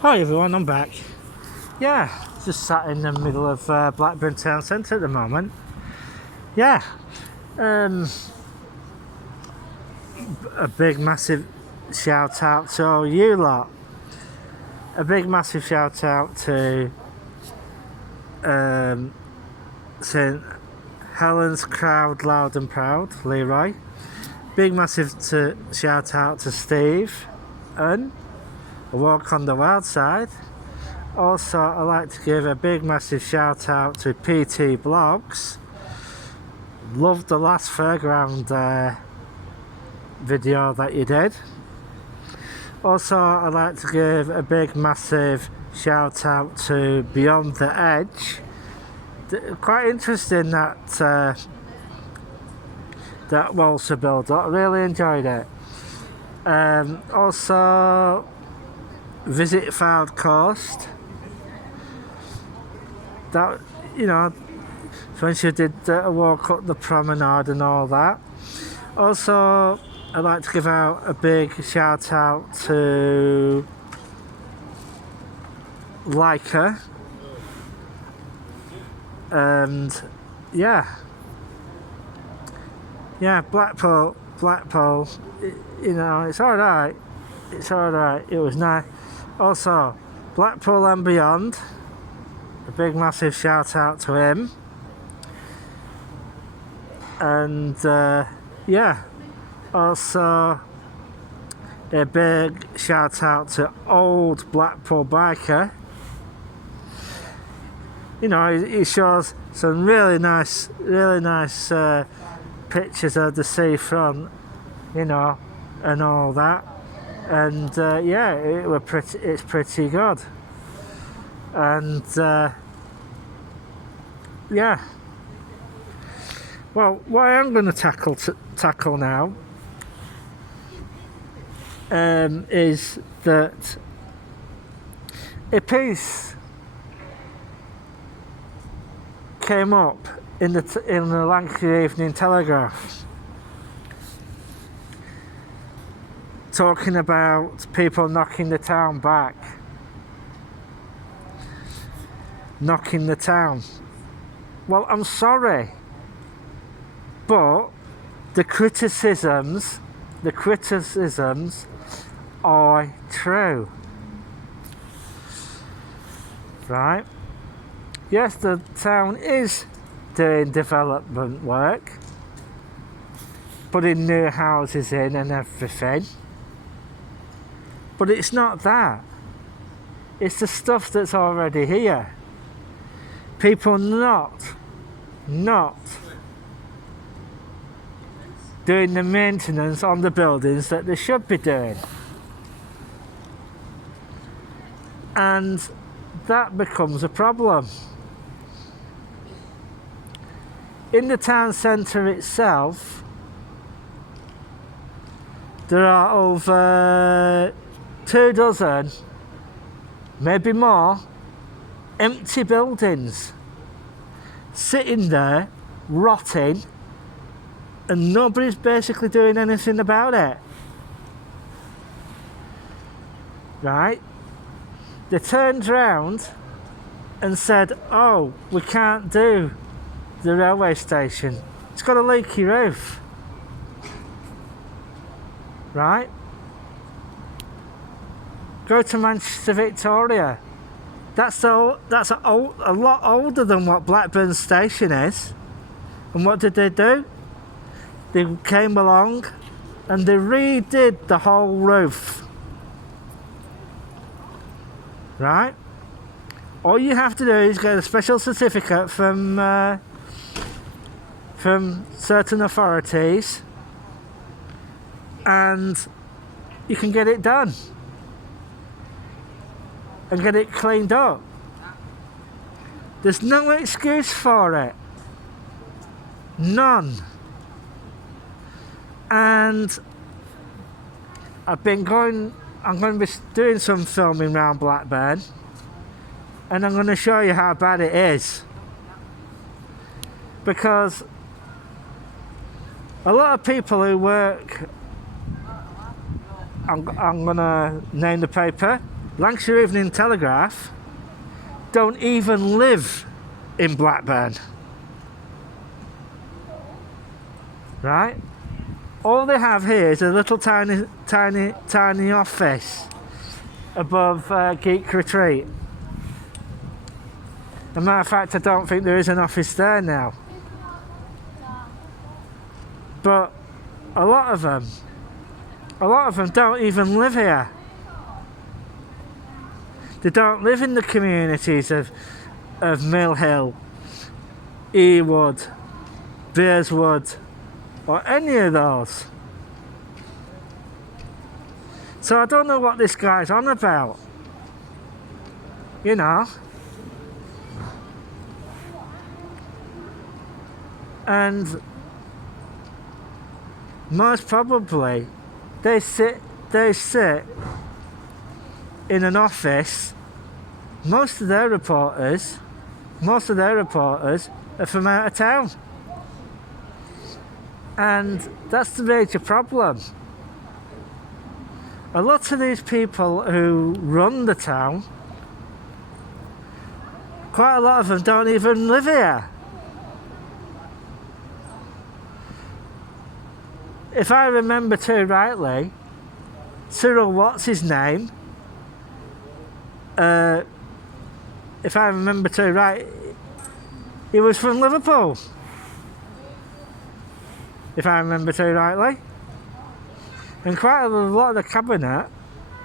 Hi everyone, I'm back. Yeah, just sat in the middle of Blackburn Town Centre at the moment. Yeah, um, a big massive shout out to all you lot. A big massive shout out to St Helens Crowd Loud and Proud, Leroy. Big massive shout out to Steve and A Walk on the Wild Side. Also, I'd like to give a big massive shout out to PT Blogs. Loved the last fairground video that you did. Also, I'd like to give a big massive shout out to Beyond the Edge. Quite interesting that Walser build up. Really enjoyed it. Also, Visit Fylde Coast. That, you know, when she did a walk up the promenade and all that. Also, I'd like to give out a big shout out to Leica. And yeah, Blackpool, you know, it's alright. It was nice. Also, Blackpool and Beyond. A big massive shout out to him. And yeah, also a big shout out to Old Blackpool Biker. You know, he shows some really nice pictures of the seafront, you know, and all that. And yeah, it's pretty good. And yeah. Well, what I am going to tackle now is that a piece came up in the Lancashire Evening Telegraph talking about people knocking the town back. Knocking the town. Well, I'm sorry, but the criticisms are true. Right? Yes, the town is doing development work, putting new houses in and everything. But it's not that. It's the stuff that's already here. People not doing the maintenance on the buildings that they should be doing. And that becomes a problem. In the town centre itself, there are over 24, maybe more, empty buildings sitting there, rotting, and nobody's basically doing anything about it. Right? They turned round and said, oh, we can't do the railway station. It's got a leaky roof. Right? Go to Manchester Victoria. That's a lot older than what Blackburn Station is. And what did they do? They came along and they redid the whole roof. Right? All you have to do is get a special certificate from certain authorities and you can get it done and get it cleaned up. There's no excuse for it. None. And I'm going to be doing some filming around Blackburn and I'm going to show you how bad it is. Because a lot of people who work, I'm going to name the paper, Lancashire Evening Telegraph don't even live in Blackburn. Right? All they have here is a little tiny office above Geek Retreat. As a matter of fact, I don't think there is an office there now. But a lot of them don't even live here. They don't live in the communities of Mill Hill, Ewood, Beerswood, or any of those. So I don't know what this guy's on about. You know? And most probably they sit in an office. Most of their reporters are from out of town. And that's the major problem. A lot of these people who run the town, quite a lot of them don't even live here. If I remember too rightly, Cyril what's his name, if I remember too right, he was from Liverpool. If I remember too rightly. And quite a lot of the cabinet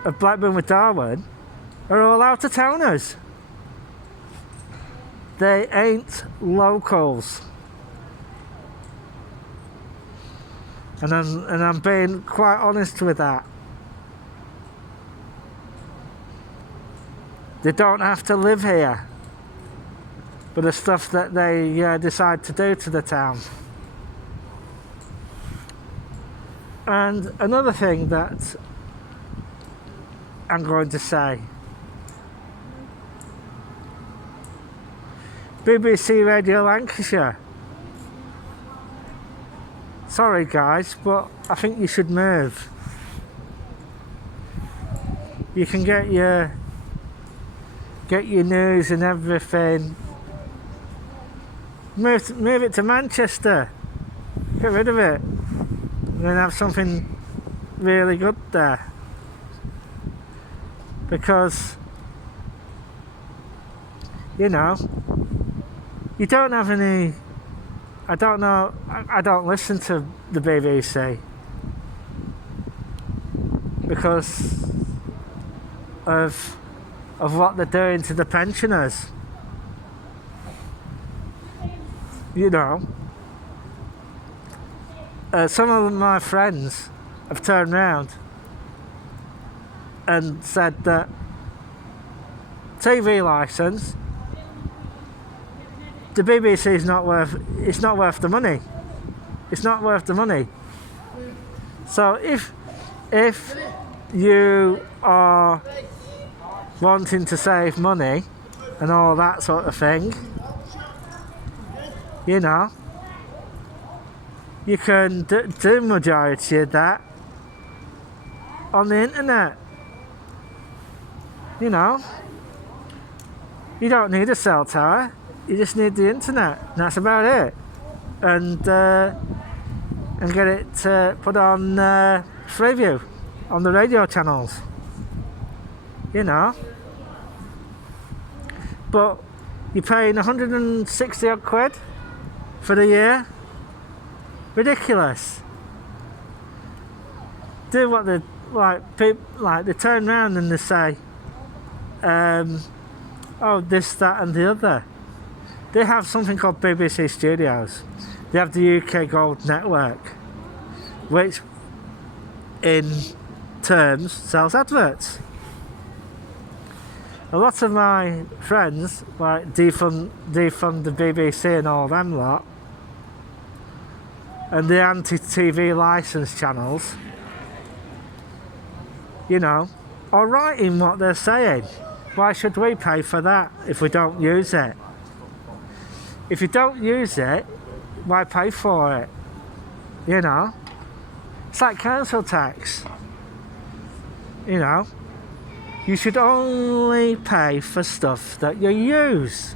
of Blackburn with Darwen are all out of towners. They ain't locals. And I'm being quite honest with that. They don't have to live here for the stuff that they decide to do to the town. And another thing that I'm going to say, BBC Radio Lancashire. Sorry guys, but I think you should move. You can get your news and everything. Move it to Manchester. Get rid of it. And then have something really good there. Because, you know, you don't have any... I don't know, I don't listen to the BBC because of what they're doing to the pensioners. You know, some of my friends have turned round and said that TV licence, the BBC is not worth the money. It's not worth the money. So if you are wanting to save money and all that sort of thing, you know, you can do majority of that on the internet. You know, you don't need a cell tower. You just need the internet, and that's about it. And get it put on Freeview, on the radio channels. You know. But you're paying 160 odd quid for the year. Ridiculous. Do what they they turn around and they say, oh, this, that, and the other. They have something called BBC Studios. They have the UK Gold Network, which in terms sells adverts. A lot of my friends defund the BBC and all them lot, and the anti-TV licence channels, you know, are right in what they're saying. Why should we pay for that if we don't use it? If you don't use it, why pay for it? You know? It's like council tax. You know? You should only pay for stuff that you use.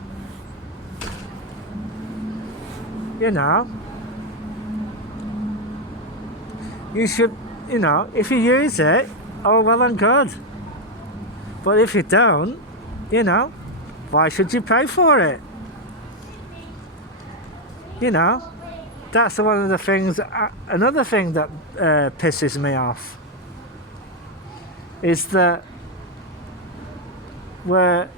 You know, you should, you know, if you use it, oh well and good. But if you don't, you know, why should you pay for it? You know, that's one of the things. Another thing that pisses me off is that where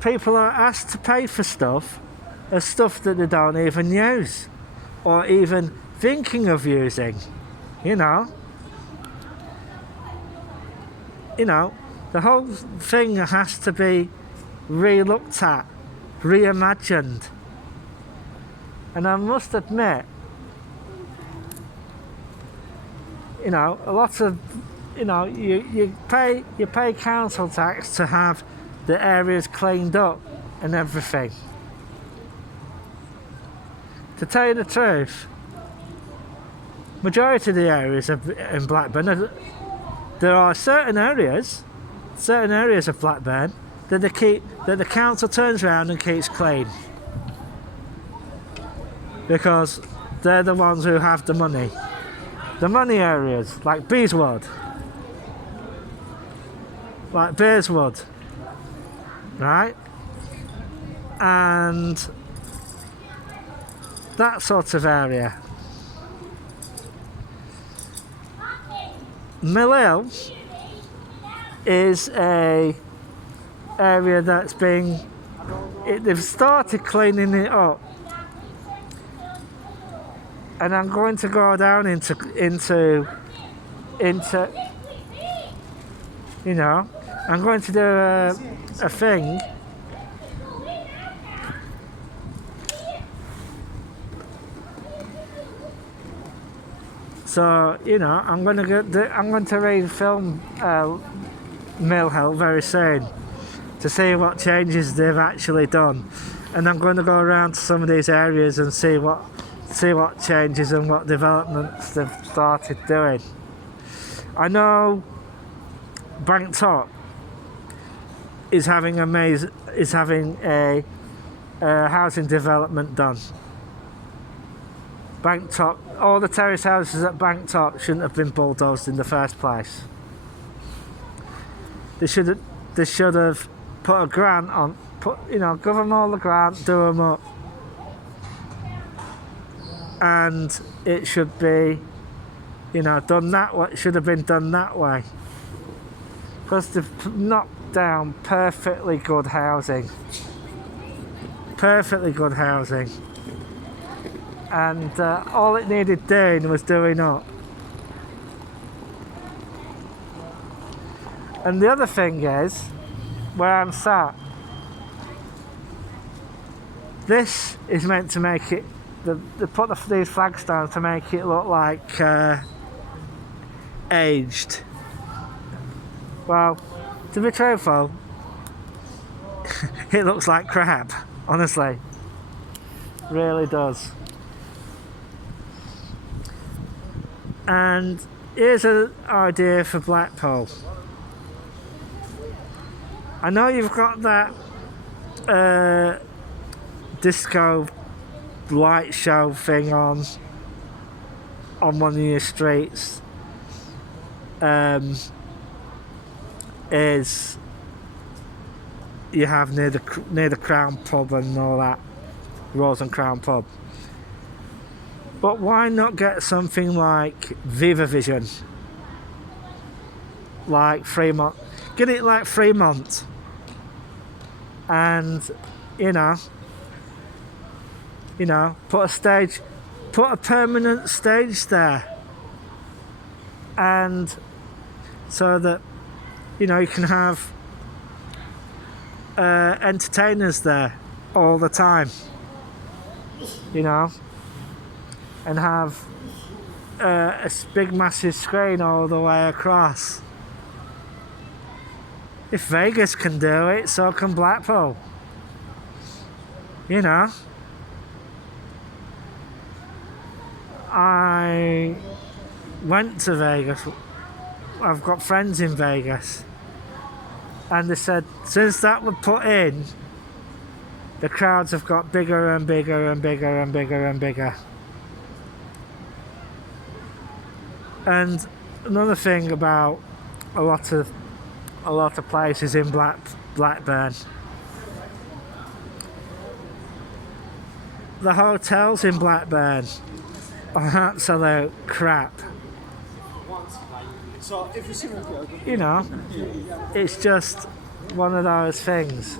people are asked to pay for stuff as stuff that they don't even use or even thinking of using. You know, the whole thing has to be re-looked at, reimagined. And I must admit, you know, a lot of, you know, you pay council tax to have the areas cleaned up and everything. To tell you the truth, majority of the areas in Blackburn, there are certain areas of Blackburn that the council turns around and keeps clean because they're the ones who have the money. The money areas like Beeswood, like Bearswood, right, and that sort of area. Mill Hill is a area that's they've started cleaning it up, and I'm going to go down into you know, I'm going to do a thing. So, you know, I'm going to re-film Mill Hill very soon to see what changes they've actually done, and I'm going to go around to some of these areas and see what changes and what developments they've started doing. I know Bank Top is having a housing development done. Bank Top, all the terrace houses at Bank Top shouldn't have been bulldozed in the first place. They should have put a grant on, give them all the grant, do them up, and it should be, done that way. It should have been done that way, because they've knocked down perfectly good housing, and all it needed doing was doing up. And the other thing is, where I'm sat, this is meant to make it, they put these flags down to make it look like aged. Well, to be truthful, it looks like crap, honestly. Really does. And here's an idea for Blackpool. I know you've got that disco light show thing on one of your streets. Is you have near the Crown Pub and all that, Rose and Crown Pub. But why not get something like Viva Vision, like Fremont? Get it like Fremont, and put a permanent stage there, and so that you can have entertainers there all the time, and have a big massive screen all the way across. If Vegas can do it, so can Blackpool. I went to Vegas. I've got friends in Vegas. And they said since that was put in, the crowds have got bigger and bigger and bigger and bigger and bigger. And another thing about a lot of places in Blackburn, the hotels in Blackburn are absolute crap. You know, it's just one of those things.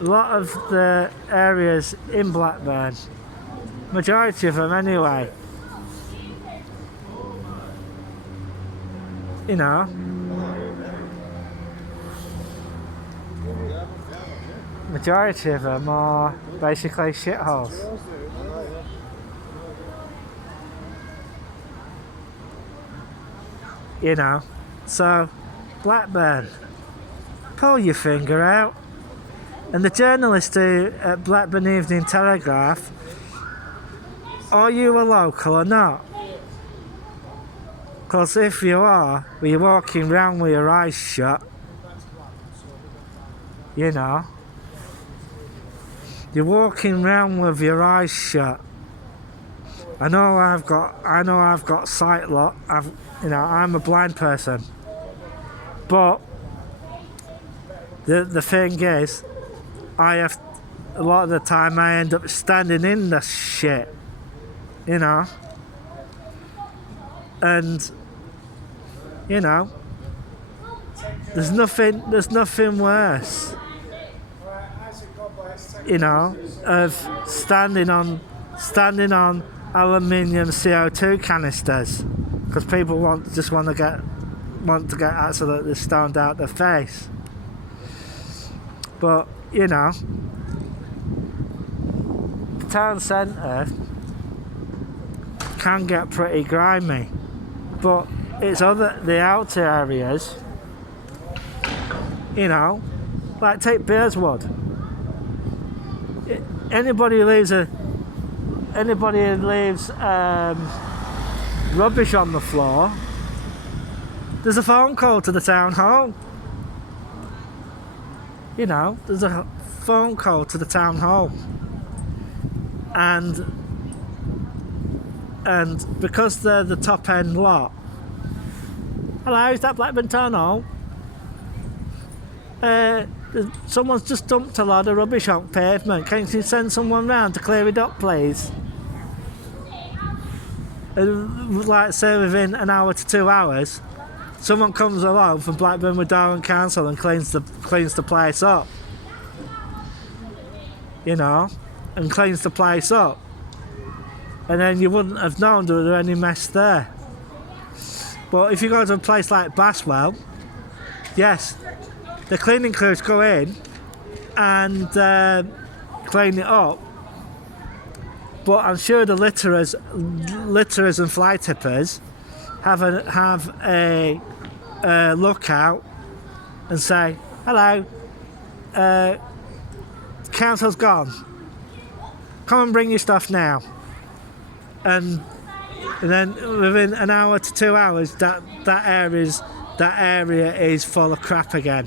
A lot of the areas in Blackburn, majority of them anyway, you know, majority of them are basically shitholes. You know, so Blackburn, pull your finger out. And the journalist at Blackburn Evening Telegraph, are you a local or not? Because if you are, well, you're walking round with your eyes shut. You know, you're walking round with your eyes shut. I know I've got sight loss. I'm a blind person, but the thing is, I have a lot of the time I end up standing in the shit, you know, and you know, there's nothing worse, you know, of standing on aluminium CO2 canisters because people want to get absolutely stoned out their face. But you know, the town centre can get pretty grimy, but it's the outer areas, you know, like take Bearswood. Anybody who leaves rubbish on the floor, there's a phone call to the town hall. You know, there's a phone call to the town hall, and because they're the top end lot. Hello, is that Blackburn Town Hall? Someone's just dumped a lot of rubbish on pavement. Can you send someone round to clear it up, please? Like say within an hour to 2 hours, someone comes along from Blackburn with Darwen Council and cleans the place up. You know, and cleans the place up. And then you wouldn't have known there was any mess there. But if you go to a place like Baswell, yes, the cleaning crews go in and clean it up. But I'm sure the litterers and fly tippers have a look out and say, hello, council's gone, come and bring your stuff now. And then within an hour to 2 hours, that area is full of crap again.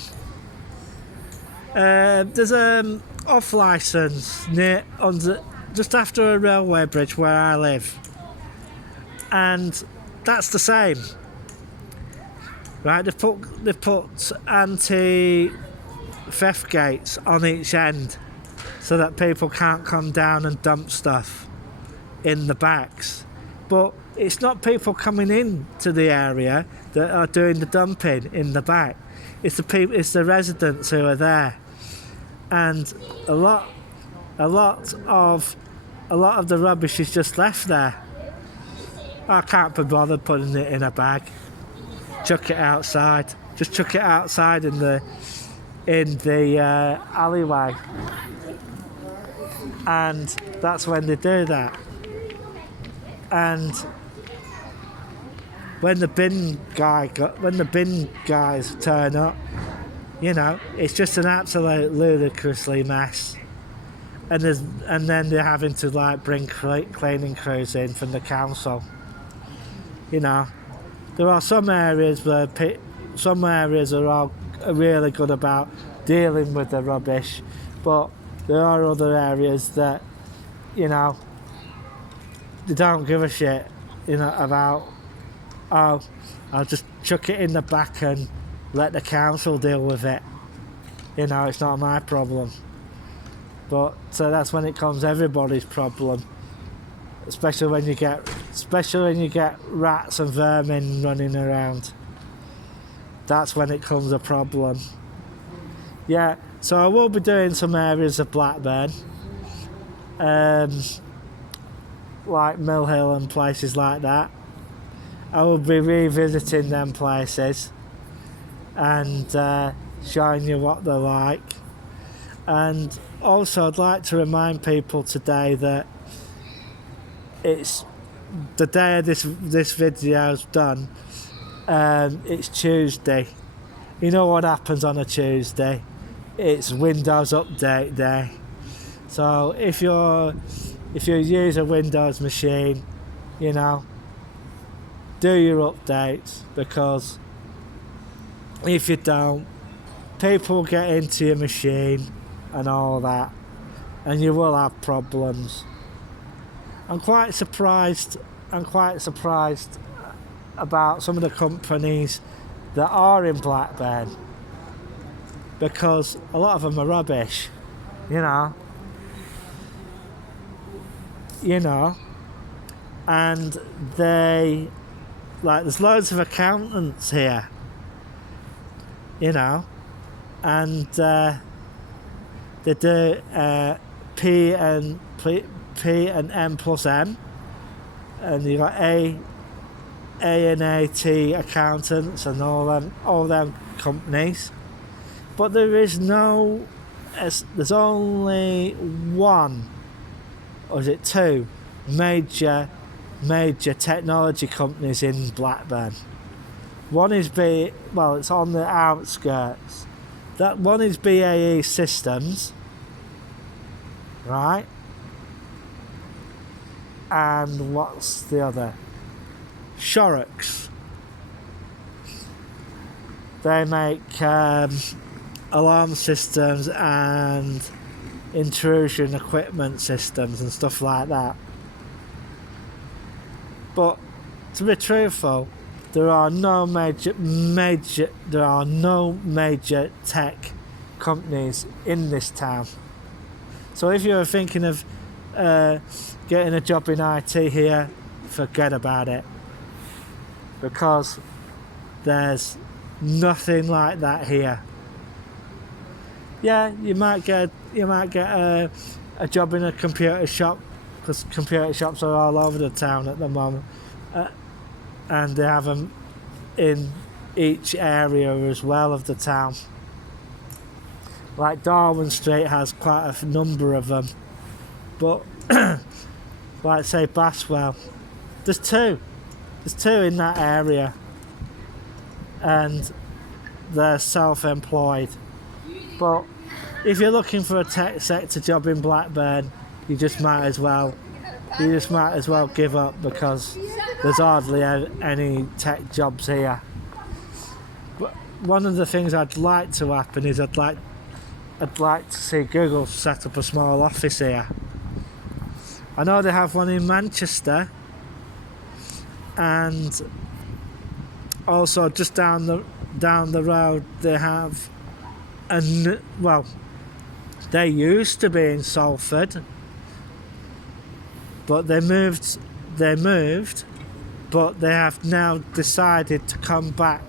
There's off licence just after a railway bridge where I live, and that's the same. Right, they put anti-theft gates on each end so that people can't come down and dump stuff in the backs. But it's not people coming in to the area that are doing the dumping in the back. It's the residents who are there, and a lot of the rubbish is just left there. I can't be bothered putting it in a bag. Chuck it outside. Just chuck it outside in the alleyway, and that's when they do that. And when the bin guys turn up, you know, it's just an absolute ludicrously mess. And then they're having to like bring cleaning crews in from the council. You know, there are some areas where some areas are all are really good about dealing with the rubbish, but there are other areas that, you know, they don't give a shit, you know, about, oh, I'll just chuck it in the back and let the council deal with it. You know, it's not my problem. But so that's when it becomes everybody's problem. Especially when you get rats and vermin running around. That's when it becomes a problem. Yeah, so I will be doing some areas of Blackburn. Like Mill Hill and places like that. I will be revisiting them places and showing you what they're like. And also I'd like to remind people today that it's the day of this video's done. It's Tuesday. You know what happens on a Tuesday? It's Windows Update Day. So if you use a Windows machine, you know, do your updates, because if you don't, people get into your machine and all that, and you will have problems. I'm quite surprised about some of the companies that are in Blackburn, because a lot of them are rubbish, you know, and they, like, there's loads of accountants here, you know, and they do P and M plus M, and you got A and AT accountants and all them companies, but there's only one, or is it two, major technology companies in Blackburn. One is it's on the outskirts. That one is BAE Systems, right? And what's the other? Shorrocks. They make alarm systems and intrusion equipment systems and stuff like that. But to be truthful, there are no major tech companies in this town. So if you're thinking of getting a job in IT here, forget about it, because there's nothing like that here. Yeah, you might get a job in a computer shop, because computer shops are all over the town at the moment, and they have them in each area as well of the town. Like Darwin Street has quite a number of them, but like say Baswell, there's two in that area, and they're self-employed. But if you're looking for a tech sector job in Blackburn, you just might as well give up, because there's hardly any tech jobs here. But one of the things I'd like to happen is I'd like to see Google set up a small office here. I know they have one in Manchester, and also just down the road they have they used to be in Salford, but they moved, but they have now decided to come back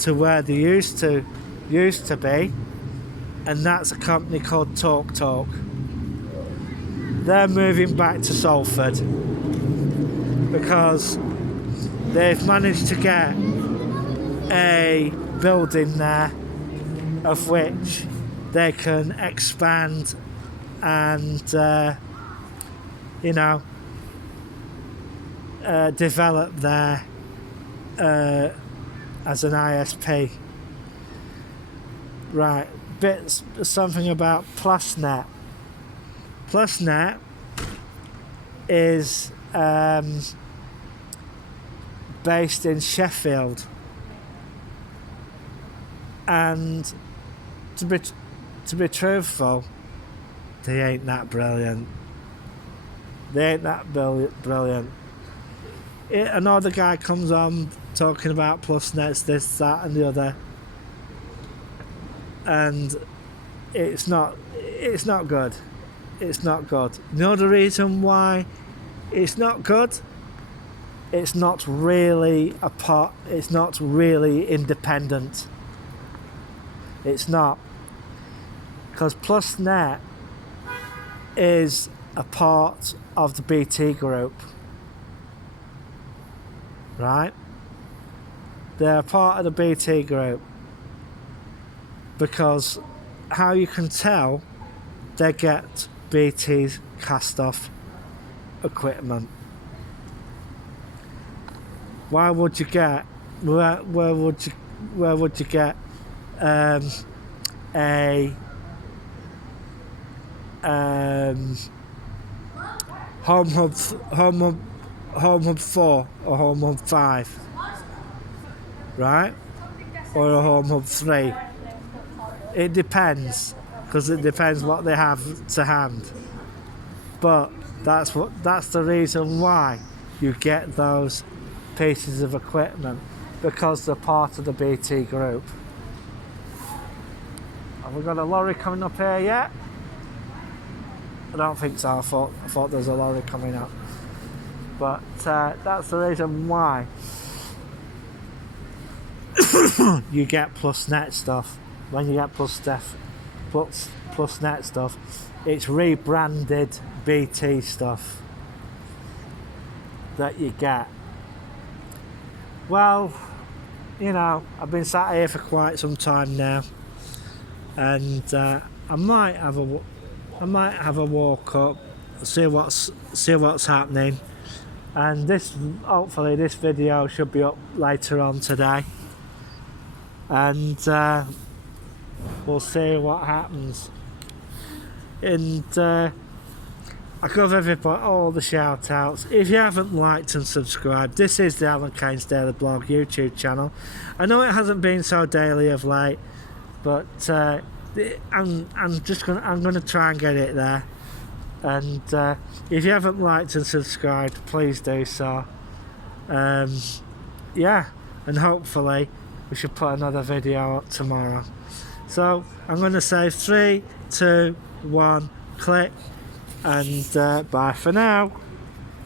to where they used to be, and that's a company called TalkTalk. They're moving back to Salford because they've managed to get a building there of which they can expand and develop there as an ISP. Right, something about PlusNet. PlusNet is based in Sheffield, And to be truthful, they ain't that brilliant. They ain't that brilliant. Another guy comes on talking about plus nets, this, that, and the other, and it's not good. It's not good. The other reason why it's not good, it's not really it's not really independent. It's not, because PlusNet is a part of the BT group, right? They're a part of the BT group, because how you can tell, they get BT's cast off equipment. Why would you get where would you get a Home Hub 4 or Home Hub 5, right? Or a Home Hub 3? It depends, because it depends what they have to hand. But that's the reason why you get those pieces of equipment, because they're part of the BT group. Have we got a lorry coming up here yet? I don't think so. I thought there was a lorry coming up. But that's the reason why you get PlusNet stuff. When you get PlusNet stuff, it's rebranded BT stuff that you get. Well, you know, I've been sat here for quite some time now, and I might have a walk up, see what's happening, and hopefully this video should be up later on today, and we'll see what happens. And I give everybody all the shout outs. If you haven't liked and subscribed, this is the Alan Keynes Daily Blog YouTube channel. I know it hasn't been so daily of late, but I'm gonna try and get it there. And if you haven't liked and subscribed, please do so. Yeah, and hopefully we should put another video up tomorrow. So I'm gonna say 3, 2, 1, click, and bye for now.